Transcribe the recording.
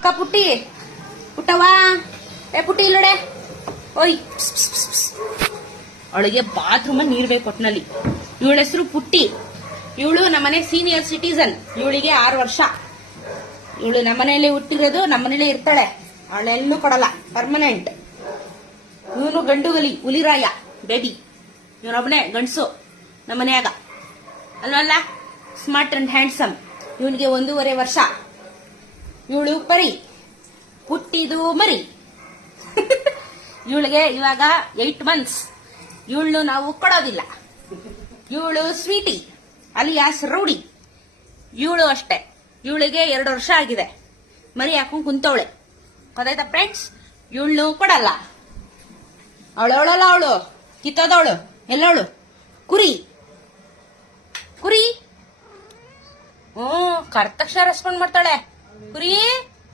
ಅಕ್ಕ ಪುಟ್ಟಿ ಪುಟ್ಟವಾ ಏ ಪುಟ್ಟಿ ಇಲ್ಲೋಡೆ ಓಯ್ ಅವಳಿಗೆ ಬಾತ್ರೂಮ್ ನೀರ್ ಬೇಕು ಒಟ್ನಲ್ಲಿ. ಇವಳ ಹೆಸರು ಪುಟ್ಟಿ. ಇವಳು ನಮ್ಮನೆ ಸೀನಿಯರ್ ಸಿಟಿಸನ್. ಇವಳಿಗೆ 6 ವರ್ಷ. ಇವಳು ನಮ್ಮನೆಯಲ್ಲಿ ಹುಟ್ಟಿರೋದು, ನಮ್ಮನೇಲೆ ಇರ್ತಾಳೆ. ಅವಳೆಲ್ಲೂ ಕೊಡಲ್ಲ, ಪರ್ಮನೆಂಟ್. ಇವನು ಗಂಡುಗಲಿ ಹುಲಿರಾಯ ಬೇಬಿ. ಇವನೊಬ್ಬನೇ ಗಂಡಸು ನಮ್ಮನೆಯಾಗ ಅಲ್ವಲ್ಲ. Smart and handsome. ಇವನಿಗೆ 1.5 ವರ್ಷ. ಇವಳು ಪರಿ, ಹುಟ್ಟಿದು ಮರಿ. ಇವಳಿಗೆ ಇವಾಗ 8 ಮಂತ್ಸ್. ಇವಳು ನಾವು ಕೊಡೋದಿಲ್ಲ. ಇವಳು ಸ್ವೀಟಿ ಅಲಿಯಾಸ್ ರೌಡಿ. ಇವಳು ಅಷ್ಟೇ, ಇವಳಿಗೆ 2 ವರ್ಷ ಆಗಿದೆ. ಮರಿ ಹಾಕೊಂಡ್ ಕುಂತವಳೆ, ಗೊತ್ತಾಯ್ತಾ ಫ್ರೆಂಡ್ಸ್. ಇವಳು ಕೊಡಲ್ಲ. ಅವಳು ಕಿತ್ತೋದವಳು. ಎಲ್ಲವಳು ಕುರಿ ಕುರಿ. ಕರೆದ ತಕ್ಷಣ ರೆಸ್ಪಾಂಡ್ ಮಾಡ್ತಾಳೆ. ಕುರಿ